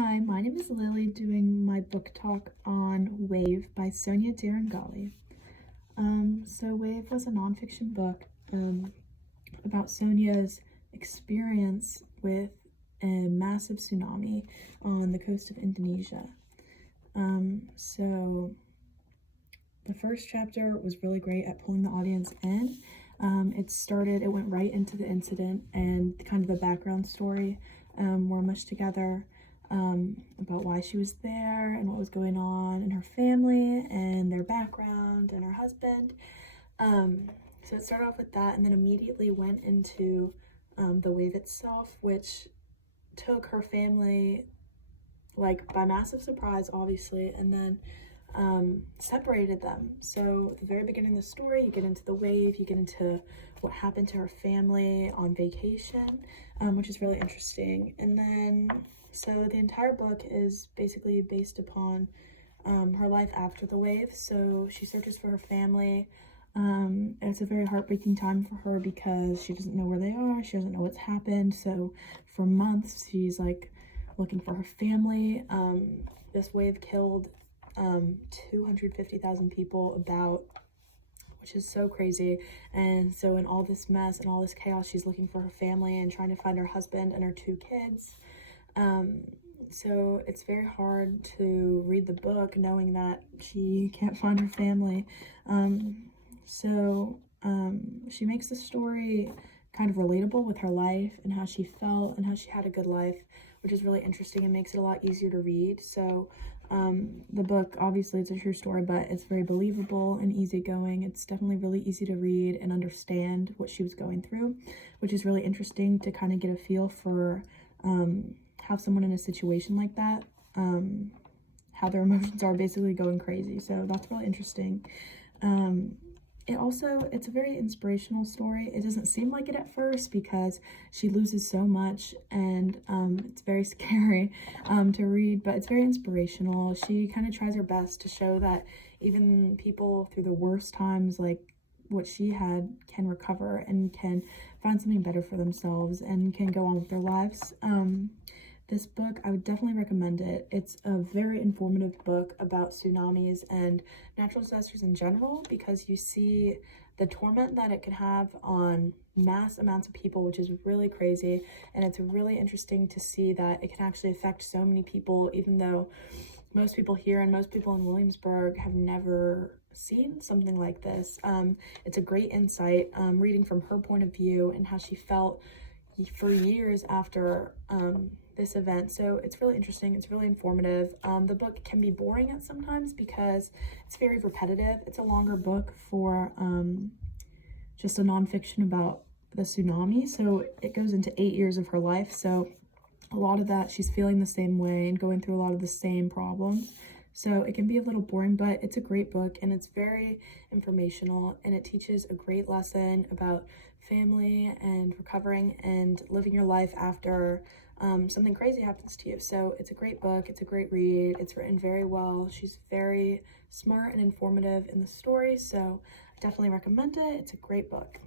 Hi, my name is Lily, doing my book talk on Wave by Sonia Derangali. So Wave was a nonfiction book about Sonia's experience with a massive tsunami on the coast of Indonesia. So the first chapter was really great at pulling the audience in. It went right into the incident, and kind of the background story were mushed together. About why she was there and what was going on in her family and their background and her husband. So it started off with that, and then immediately went into the wave itself, which took her family like by massive surprise, obviously, and then separated them. So at the very beginning of the story, you get into the wave, you get into what happened to her family on vacation, which is really interesting. And then so the entire book is basically based upon her life after the wave. So she searches for her family. And it's a very heartbreaking time for her because she doesn't know where they are. She doesn't know what's happened. So for months, she's like looking for her family. This wave killed 250,000 people which is so crazy. And so in all this mess and all this chaos, she's looking for her family and trying to find her husband and her 2 kids. So it's very hard to read the book knowing that she can't find her family. She makes the story kind of relatable with her life and how she felt and how she had a good life, which is really interesting and makes it a lot easier to read. So the book, obviously it's a true story, but it's very believable and easygoing. It's definitely really easy to read and understand what she was going through, which is really interesting to kind of get a feel for how someone in a situation like that, how their emotions are basically going crazy. So that's really interesting. It's a very inspirational story. It doesn't seem like it at first because she loses so much, and it's very scary to read, but it's very inspirational. She kind of tries her best to show that even people through the worst times, like what she had, can recover and can find something better for themselves and can go on with their lives. This book, I would definitely recommend it. It's a very informative book about tsunamis and natural disasters in general, because you see the torment that it can have on mass amounts of people, which is really crazy. And it's really interesting to see that it can actually affect so many people, even though most people here and most people in Williamsburg have never seen something like this. It's a great insight, reading from her point of view and how she felt for years after this event. So it's really interesting. It's really informative. The book can be boring at sometimes because it's very repetitive. It's a longer book for just a nonfiction about the tsunami. So it goes into 8 years of her life. So a lot of that, she's feeling the same way and going through a lot of the same problems. So it can be a little boring, but it's a great book and it's very informational, and it teaches a great lesson about family and recovering and living your life after something crazy happens to you. So it's a great book. It's a great read. It's written very well. She's very smart and informative in the story. So I definitely recommend it. It's a great book.